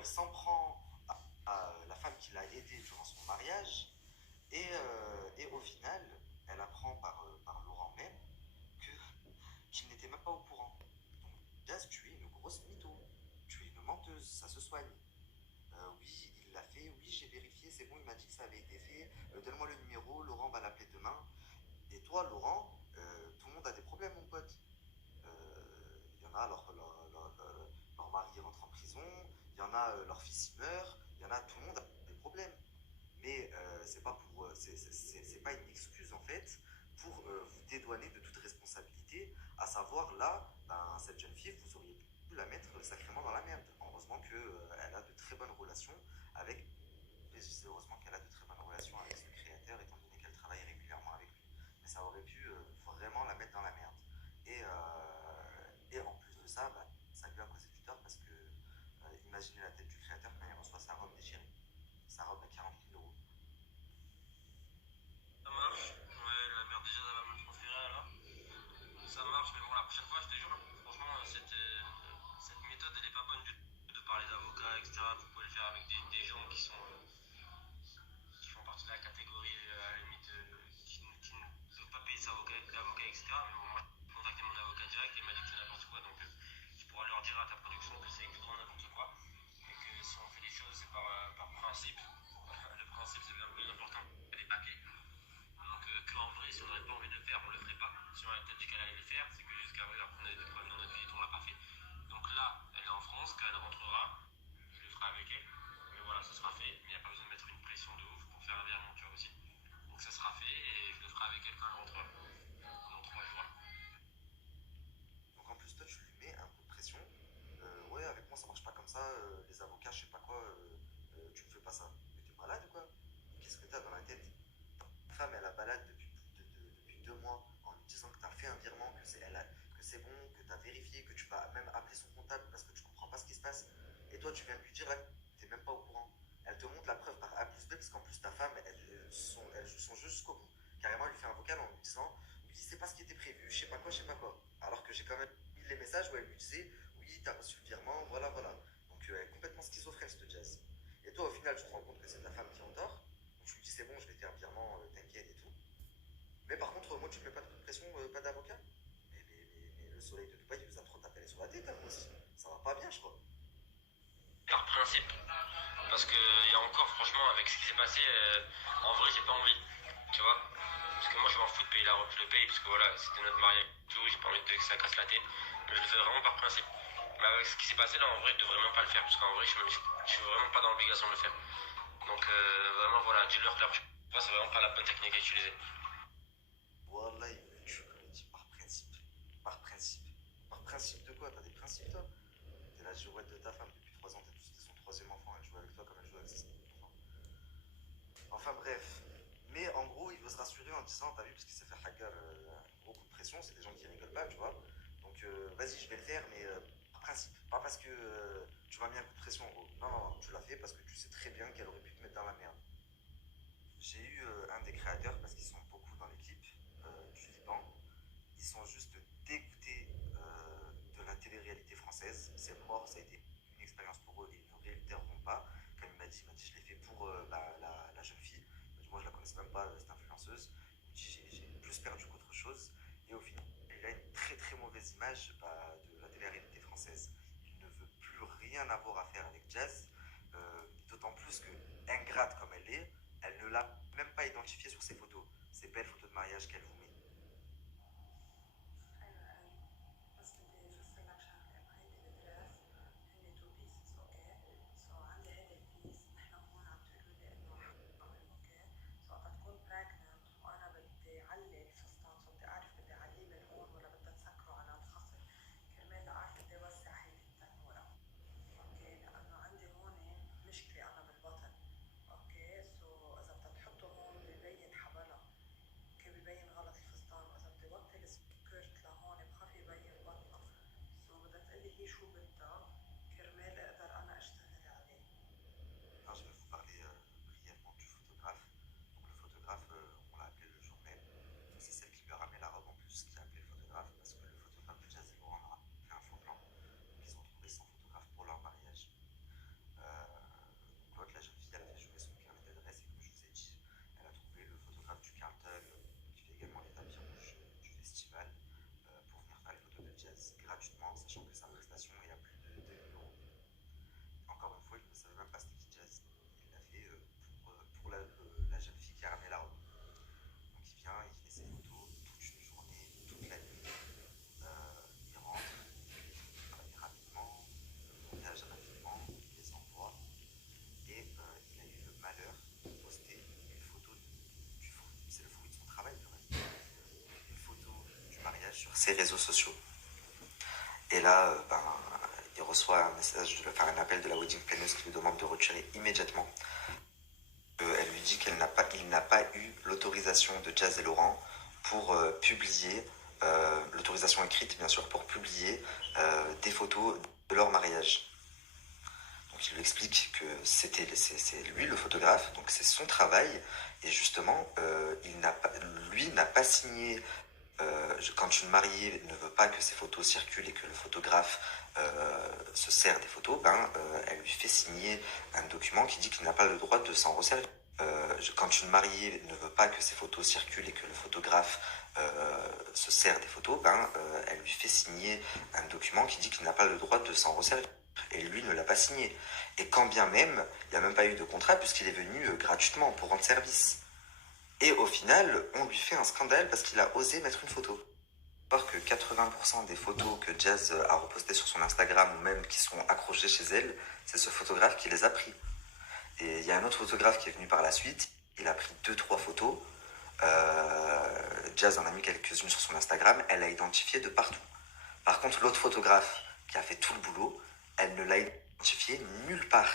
elle s'en prend à la femme qui l'a aidée durant son mariage. Et au final, elle apprend par Laurent même que, qu'il n'était même pas au courant. Donc, Jazz, tu es une grosse mytho. Tu es une menteuse, ça se soigne. Oui, il l'a fait, oui, j'ai vérifié, c'est bon, il m'a dit que ça avait été fait. Donne-moi le numéro, Laurent va l'appeler demain. Et toi, Laurent, tout le monde a des problèmes, mon pote. Il y en a, leur mari rentre en prison, il y en a, leur fils il meurt, il y en a, tout le monde a des problèmes. Mais c'est pas pour, c'est pas une excuse en fait pour vous dédouaner de toute responsabilité. À savoir là, ben, cette jeune fille, vous auriez pu la mettre sacrément dans la merde. Heureusement qu'elle a de très bonnes relations avec, heureusement qu'elle a de très bonnes relations avec ce créateur, étant donné qu'elle travaille régulièrement avec lui. Mais ça aurait pu vraiment la mettre dans la merde. Et en plus de ça, bah, ça lui a causé du tort parce que imaginez la tête du créateur quand il reçoit sa robe déchirée, sa robe à 40 000 euros. Ça marche. Ouais, la mère déjà, ça va me le transférer alors. Ça marche, mais bon, la prochaine fois, je te jure, franchement, cette méthode, elle est pas bonne du tout. De parler d'avocats, etc. Vous pouvez le faire avec des gens qui font partie de la catégorie, à la limite, qui ne peuvent pas payer ses avocats, etc. Mais bon, moi, j'ai contacté mon avocat direct et il m'a dit que c'est n'importe quoi. Donc, tu pourras leur dire à ta production que c'est du grand n'importe quoi. Et que si on fait les choses, c'est par principe. Le principe, c'est bien plus important que les papiers. Donc, qu'en vrai, si on n'avait pas envie de le faire, on le ferait pas. Si on avait peut-être dit qu'elle allait le faire, c'est que jusqu'à présent, on a des problèmes dans notre vie et on l'a pas fait. Donc là, elle est en France, quand elle rentrera, je le ferai avec elle. Mais voilà, ça sera fait. Mais il n'y a pas besoin de mettre une pression de ouf pour faire un virement, tu vois aussi. Donc ça sera fait et je le ferai avec elle quand elle rentrera. Dans 3 jours. Donc en plus, toi, tu lui mets un coup de pression. Ouais, avec moi, ça marche pas comme ça. Les avocats, je sais pas quoi, tu me fais pas ça. Mais t'es malade ou quoi? Qu'est-ce que t'as dans la tête? Ta femme, elle a balade depuis 2 mois en lui disant que t'as fait un virement, que c'est bon, que t'as vérifié, que tu vas même appeler son comptable parce que tu comprends pas ce qui se passe. Et toi, tu viens de lui dire là que t'es même pas au courant. Elle te montre la preuve par A plus B parce qu'en plus, ta femme, elles sont jusqu'au bout. Carrément, elle lui fait un vocal en lui disant oui, c'est pas ce qui était prévu, je sais pas quoi, je sais pas quoi. Alors que j'ai quand même mis les messages où elle lui disait oui, t'as reçu le virement, voilà, voilà. Donc elle est complètement schizophrène, cette Jazz. Et toi, au final, tu te rends compte que c'est ta femme qui est en tort. Donc tu lui dis c'est bon, je vais faire un virement, t'inquiète et tout. Mais par contre, moi, tu ne mets pas de pression, pas d'avocat. Mais le soleil de Dubaï, il vous a trop tapé sur la tête, hein, aussi. Ça va pas bien, je crois. Par principe. Parce que il y a encore, franchement, avec ce qui s'est passé, en vrai, j'ai pas envie. Tu vois. Parce que moi, je m'en fous de payer la robe, je le paye parce que voilà, c'était notre mariage et tout, j'ai pas envie que ça casse la tête. Mais je le fais vraiment par principe. Mais avec ce qui s'est passé là, en vrai, je devrais même pas le faire. Parce qu'en vrai, je suis vraiment pas dans l'obligation de le faire. Donc, vraiment, voilà, dis-leur que la prochaine fois, c'est vraiment pas la bonne technique à utiliser. Wallah, tu me le dis par principe. Par principe. Par principe de quoi? T'as des principes, toi? T'es la girouette de ta femme depuis 3 ans, c'était son troisième enfant. Elle joue avec toi comme elle joue avec ses enfants. Enfin bref. Mais en gros, il veut se rassurer en disant, t'as vu, parce qu'il s'est fait hacker un gros coup de pression, c'est des gens qui rigolent pas, tu vois. Donc vas-y, je vais le faire, mais par principe. Pas parce que tu m'as mis un coup de pression en gros. Non, non, non, tu l'as fait parce que tu sais très bien qu'elle aurait pu te mettre dans la merde. J'ai eu un des créateurs, parce qu'ils sont beaucoup dans l'équipe du Liban, ils sont juste dégoûtés de la télé-réalité française. C'est mort, ça a été une expérience pour eux et ils ne réitéreront pas. Comme il m'a dit je l'ai fait pour la jeune fille. Il m'a dit, moi je la connaissais même pas, cette influenceuse. Il m'a dit j'ai plus perdu qu'autre chose. Et au final, il a une très très mauvaise image bah, de la télé-réalité française. Il ne veut plus rien avoir à faire avec Jazz. D'autant plus que, ingrate comme elle ne l'a même pas identifiée sur ses photos. Ces belles photos de mariage qu'elle vous met. ses réseaux sociaux. Et là, il reçoit un message, un appel de la wedding planner qui lui demande de retirer immédiatement. Elle lui dit qu'il n'a pas eu l'autorisation de Jazz et Laurent pour publier, l'autorisation écrite bien sûr, pour publier des photos de leur mariage. Donc il lui explique que c'est lui le photographe, donc c'est son travail, et justement, lui n'a pas signé. Quand une mariée ne veut pas que ses photos circulent et que le photographe se sert des photos, elle lui fait signer un document qui dit qu'il n'a pas le droit de s'en resservir. Quand une mariée ne veut pas que ses photos circulent et que le photographe se sert des photos, elle lui fait signer un document qui dit qu'il n'a pas le droit de s'en resservir. Et lui ne l'a pas signé. Et quand bien même, il n'y a même pas eu de contrat puisqu'il est venu gratuitement pour rendre service. Et au final, on lui fait un scandale parce qu'il a osé mettre une photo. Alors que 80% des photos que Jazz a repostées sur son Instagram ou même qui sont accrochées chez elle, c'est ce photographe qui les a pris. Et il y a un autre photographe qui est venu par la suite, il a pris 2-3 photos. Jazz en a mis quelques-unes sur son Instagram, elle l'a identifié de partout. Par contre, l'autre photographe qui a fait tout le boulot, elle ne l'a identifié nulle part.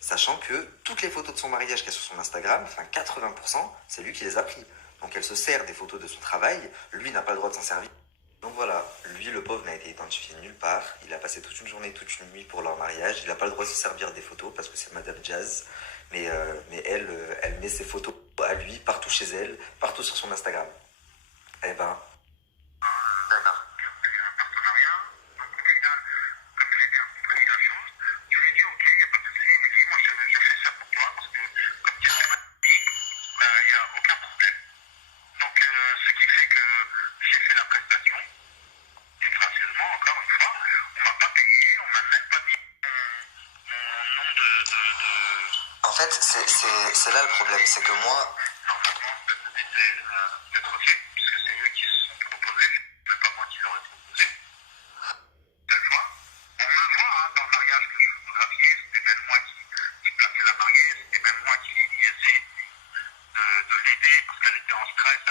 Sachant que toutes les photos de son mariage qu'il y a sur son Instagram, 80%, c'est lui qui les a pris. Donc elle se sert des photos de son travail, lui n'a pas le droit de s'en servir. Donc voilà, lui le pauvre n'a été identifié nulle part, il a passé toute une journée, toute une nuit pour leur mariage, il n'a pas le droit de se servir des photos parce que c'est Madame Jazz, mais elle met ses photos à lui partout chez elle, partout sur son Instagram. Eh ben... D'accord. En fait, c'est là le problème, c'est que moi... Normalement, ça devait être fait, puisque c'est eux qui se sont proposés, c'est pas moi qui leur ai proposé. Cette fois, on me voit dans le mariage que je photographiais, c'était même moi qui plaçais la mariée, c'était même moi qui essayais de l'aider parce qu'elle était en stress,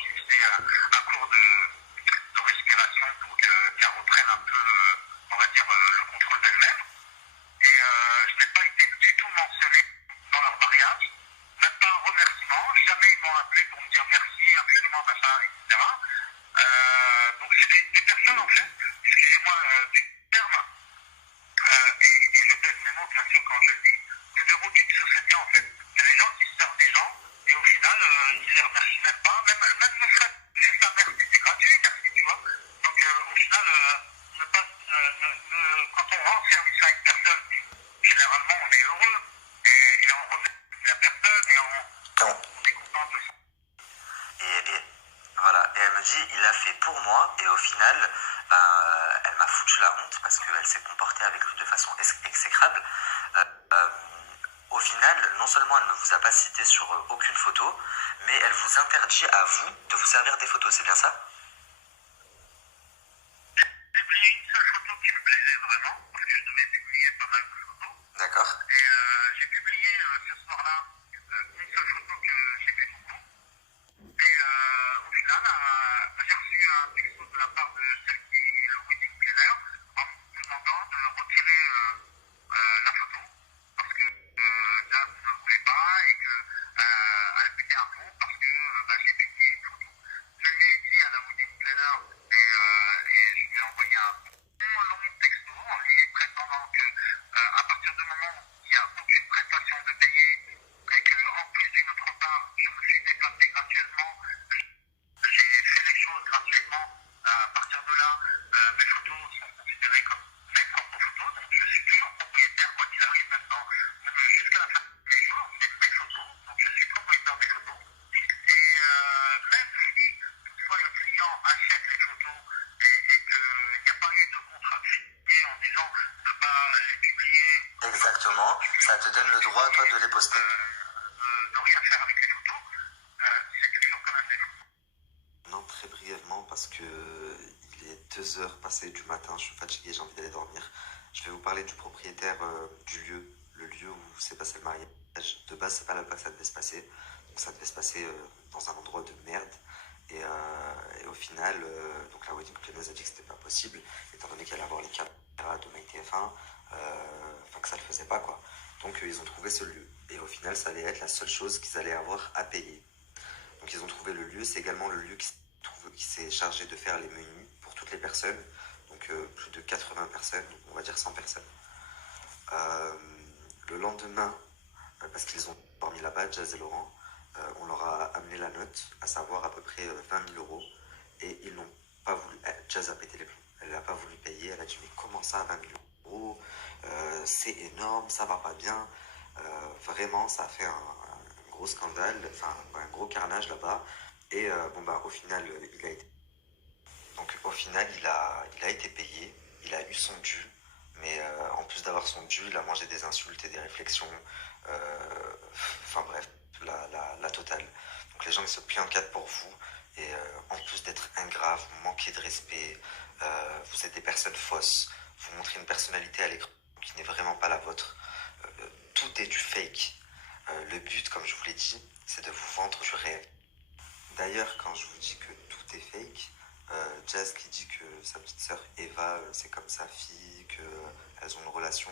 j'ai fait un cours de respiration pour qu'elle reprenne un peu, on va dire, le contrôle d'elle-même. Et je n'ai pas été du tout mentionné dans leur mariage, même pas un remerciement, jamais ils m'ont appelé pour me dire merci infiniment, machin, etc. Donc c'est des personnes en fait, excusez-moi du terme, et je pèse mes mots bien sûr quand je le dis, c'est des routiers de société en fait. C'est des gens qui se servent des gens et au final ils les remercient même pas, même ne serait juste un merci, c'est gratuit, merci, tu vois. Donc au final, quand on rend service à une personne, généralement on est heureux et on remercie la personne et on est content de ça. Et voilà, et elle me dit, il l'a fait pour moi, et au final, elle m'a foutu la honte parce qu'elle s'est comportée avec lui de façon exécrable. Au final, non seulement elle ne vous a pas cité sur aucune photo, mais elle vous interdit à vous de vous servir des photos, c'est bien ça? J'ai publié une seule photo qui me plaisait vraiment, parce que je devais publier pas mal de photos. D'accord. Et j'ai publié ce soir-là une seule photo que j'aimais beaucoup. Et au final, j'ai reçu un texto de la part de celle qui est le wedding planner en me demandant de retirer la photo parce que Jazz ne voulait pas et qu'elle pétait un plomb parce que j'ai publié une photo. Je lui ai dit à la wedding planner et je lui ai envoyé un long texto en lui prétendant que à partir du moment où il n'y a aucune prestation de payer et qu'en plus d'une autre part, je me suis déplacé gratuitement, j'ai fait les choses gratuitement. À partir de là, mes photos sont considérées comme mes propres photos, donc je suis toujours propriétaire, quoi qu'il arrive, même jusqu'à la fin de mes jours, c'est mes photos, donc je suis propriétaire des photos. Et même si toutefois le client achète les photos et qu'il n'y a pas eu de contrat signé en disant ne pas les publier. Exactement, ça te donne le droit, toi, de les poster. De rien faire avec les photos, c'est toujours quand même des photos. Non, très brièvement, parce que il est 2 heures passées du matin, je suis fatigué, j'ai envie d'aller dormir. Je vais vous parler du propriétaire du lieu, le lieu où s'est passé le mariage. De base, c'est pas là-bas que ça devait se passer. Donc ça devait se passer dans un endroit de merde. Et au final, donc la wedding planner a dit que c'était pas possible, étant donné qu'elle allait avoir les caméras de MyTF1, enfin que ça le faisait pas quoi. Donc ils ont trouvé ce lieu. Et au final, ça allait être la seule chose qu'ils allaient avoir à payer. Donc ils ont trouvé le lieu, c'est également le lieu qui s'est chargé de faire les menus pour toutes les personnes. Donc plus de 80 personnes, on va dire 100 personnes. Le lendemain, parce qu'ils ont dormi là-bas, Jazz et Laurent, on leur a amené la note, à savoir à peu près 20 000 euros. Et ils n'ont pas voulu. Jazz a pété les plombs. Elle n'a pas voulu payer. Elle a dit mais comment ça, 20 000 euros c'est énorme, ça va pas bien. Vraiment, ça a fait un gros scandale, enfin un gros carnage là-bas. Et bon bah au final, il a été. Donc au final, il a été payé. Il a eu son dû. Mais en plus d'avoir son dû, il a mangé des insultes et des réflexions. Enfin bref, la totale. Donc les gens ils se plient en quatre pour vous. Et en plus d'être ingrat, vous manquez de respect, vous êtes des personnes fausses, vous montrez une personnalité à l'écran qui n'est vraiment pas la vôtre. Tout est du fake. Le but, comme je vous l'ai dit, c'est de vous vendre du rêve. D'ailleurs, quand je vous dis que tout est fake, Jazz qui dit que sa petite sœur Eva, c'est comme sa fille, qu'elles ont une relation,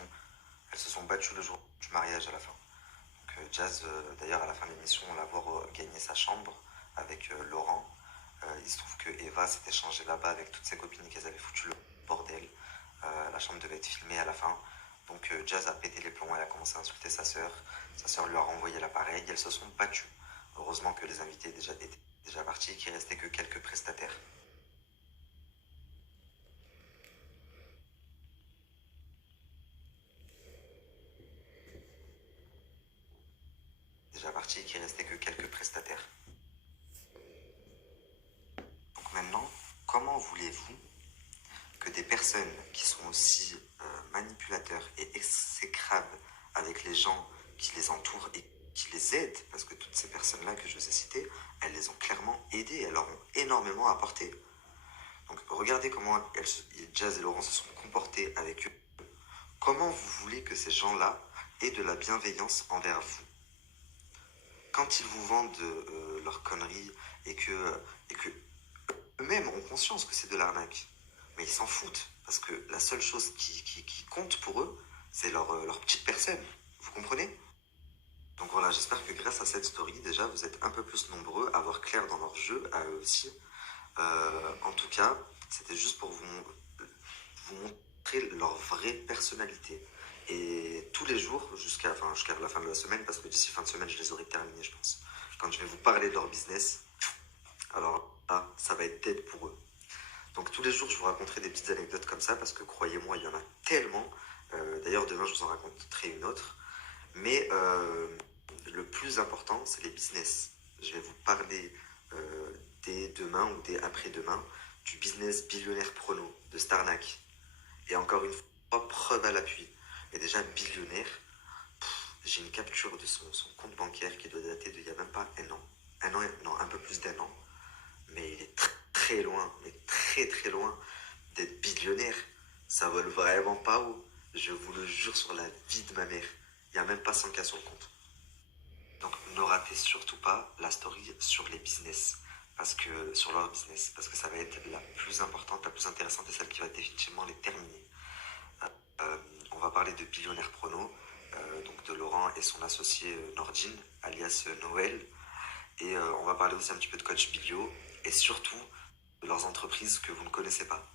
elles se sont battues le jour du mariage à la fin. Donc Jazz, d'ailleurs, à la fin de l'émission, on la voit gagner sa chambre avec Laurent. Il se trouve que Eva s'était changée là-bas avec toutes ses copines et qu'elles avaient foutu le bordel. La chambre devait être filmée à la fin. Donc Jazz a pété les plombs, elle a commencé à insulter sa sœur. Sa sœur lui a renvoyé l'appareil, elles se sont battues. Heureusement que les invités étaient déjà partis et qu'il restait que quelques prestataires. Déjà partis et qu'il restait que quelques prestataires. Donc maintenant, comment voulez-vous que des personnes qui sont aussi manipulateurs et exécrables avec les gens qui les entourent et qui les aident, parce que toutes ces personnes-là que je vous ai citées, elles les ont clairement aidées, elles leur ont énormément apporté. Donc regardez comment Jazz et Laurent se sont comportés avec eux. Comment vous voulez que ces gens-là aient de la bienveillance envers vous? Quand ils vous vendent leurs conneries et que eux-mêmes ont conscience que c'est de l'arnaque, mais ils s'en foutent, parce que la seule chose qui compte pour eux, c'est leur petite personne. Vous comprenez? Donc voilà, j'espère que grâce à cette story, déjà, vous êtes un peu plus nombreux à voir clair dans leur jeu, à eux aussi. En tout cas, c'était juste pour vous montrer leur vraie personnalité. Et tous les jours, jusqu'à la fin de la semaine, parce que d'ici fin de semaine, je les aurai terminés, je pense. Quand je vais vous parler de leur business, alors là, ça va être dead pour eux. Donc tous les jours, je vous raconterai des petites anecdotes comme ça, parce que croyez-moi, il y en a tellement. D'ailleurs, demain, je vous en raconterai une autre. Mais le plus important, c'est les business. Je vais vous parler dès demain ou dès après-demain du business billionnaire prono de Starnac. Et encore une fois, preuve à l'appui. Et déjà, billionnaire, j'ai une capture de son compte bancaire qui doit dater d'il n'y a même pas un an. Un an, non, un peu plus d'un an. Mais il est très loin, mais très loin d'être billionnaire. Ça vole vraiment pas haut. Je vous le jure sur la vie de ma mère. Il n'y a même pas 100K sur le compte. Donc ne ratez surtout pas la story sur les business. Sur leur business. Parce que ça va être la plus importante, la plus intéressante et celle qui va définitivement les terminer. On va parler de Billionnaire Prono, donc de Laurent et son associé Nordine, alias Noël. Et on va parler aussi un petit peu de Coach Bilio et surtout de leurs entreprises que vous ne connaissez pas.